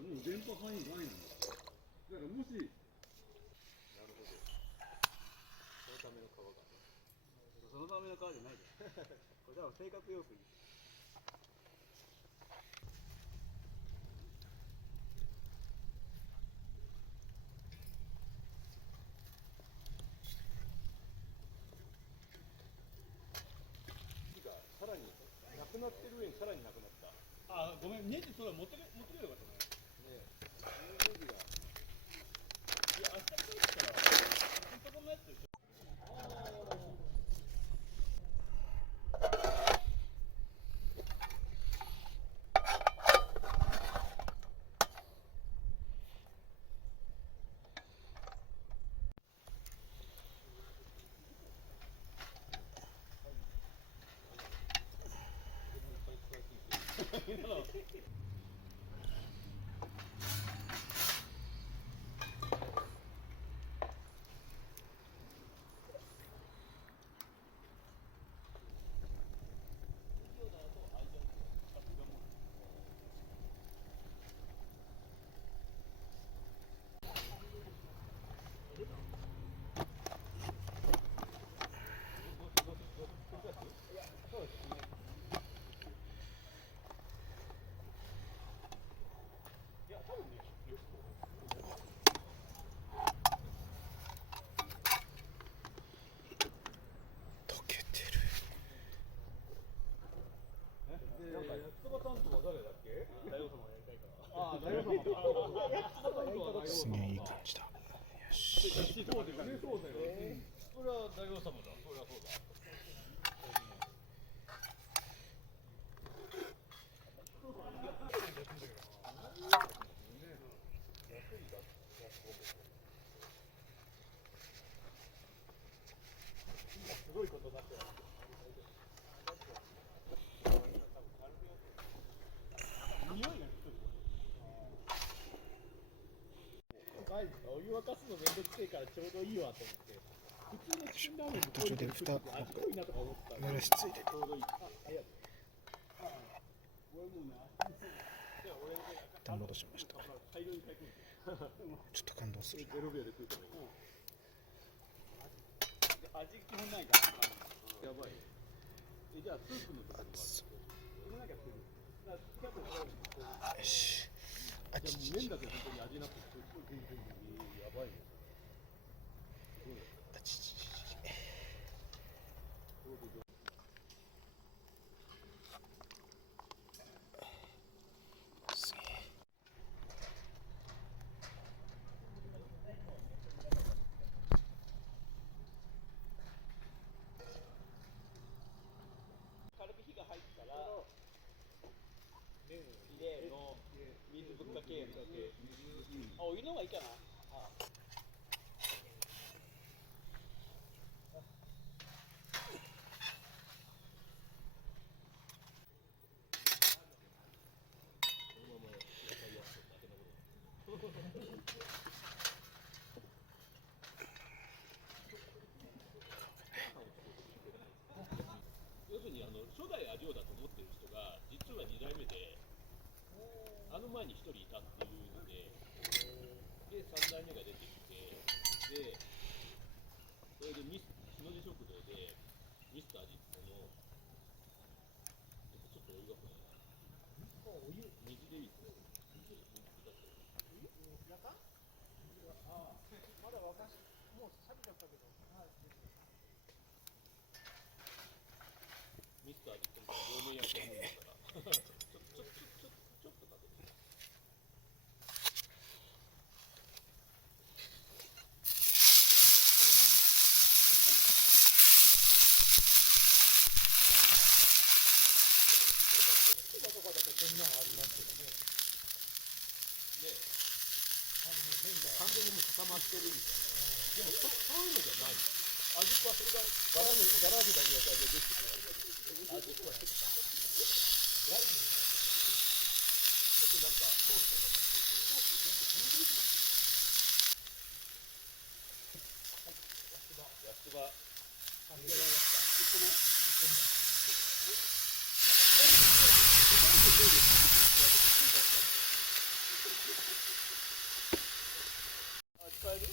もう電波範囲外なんだ。だからもし、なるほど。そのための川がね。そのための川じゃないじゃん。これ多分生活用水。さらになくなってる上にさらになくなった。あ、ごめん、ネジそれ持ってけばよかったね。ねえ、ネジが。いや、明日帰ったら、本当こんなやつでしょ。すげえいい感じだ。よし。そうだよね、そうだよ。それは大王様だ。それはそうだ。すごいことになってる。匂いがお湯沸かすのめんどくせえからちょうどいいわと思って。普通のチキンラーメン途中で蓋味濃いなとか思ってた。濡らしついでちょうどいい。あ、ありがとう。一旦戻しました。ちょっと感動する。0秒で食うからいい。味基本ないから。やばい。じゃあスープのところはよし。あちちち。麺だけ本当に味なくてやばいね。あちちちち。すげえ。軽く火が入ったら麺を入れの水ぶっかけ。あ、お湯の方がいいかな。要するに初代味王だと思ってる人が実は2代目で、あの前に1人いたっていうので、3代目が出てきて、でそれで日の出食堂でミスター味っ子のちょっとお湯が欲しいな。お湯水でいいですね。水だと。やった？ミスター実験から両面焼きが無理だからちょっと食べて。完全にもう固まってるみたいな。でもそういうのじゃない。味はそれがガラスだけができてしまう。味はちょっとなんかソースとか焼き場。使える？い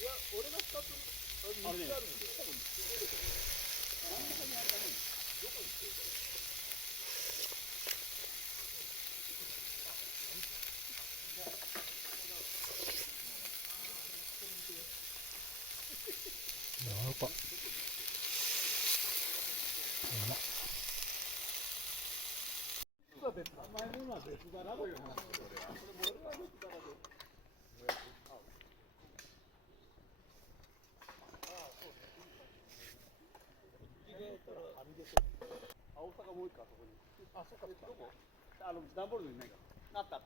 や、俺が使ってる3つあるんで、多分真ん中にあるかね、どこにしてるか。やば。前のは別だなという話で俺は。俺は別だなと。大阪もう一個あそこに。あ、そっか。どこ？段ボールにないか。あった。い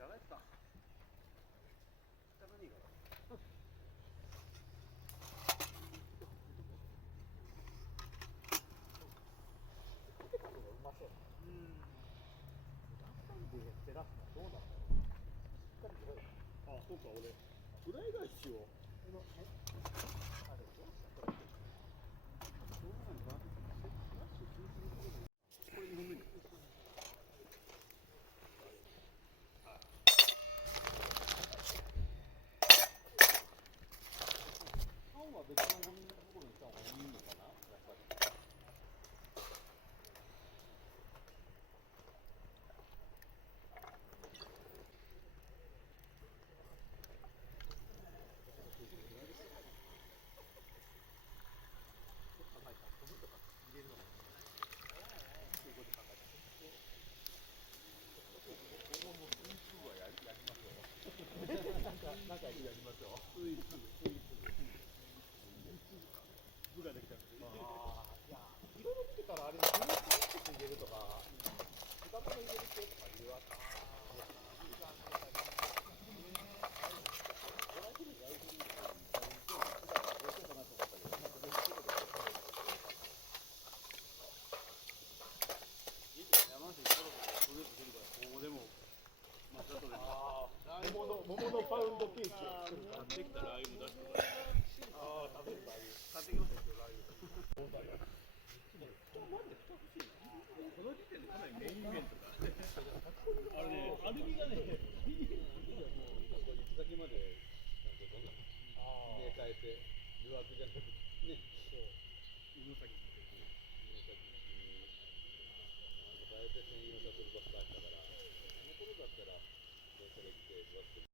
らないっすか。何が？あ、そうか、俺フライ返しをこれ2本目に缶は別のゴミのところにした方がいいのかな、やっぱり。なんかやりますよ。部ができたんです。いや、いろいろ見てたらあれ、フルーツミックス入れるとか、果物入れる系とかいろいろあった。桃のパウンドケーキを作るからできたラー油も出してください。ああ、食べるラー油買ってきましたよ、ラー油。マジで2欲しいな。この時点でかなりメインイベントだ。あれね、アルミがね、行き先まで入れ替えて、誘惑じゃなくてね、犬先に変えて専用シャトルバス出したから、この頃だったら電車で来て誘惑する。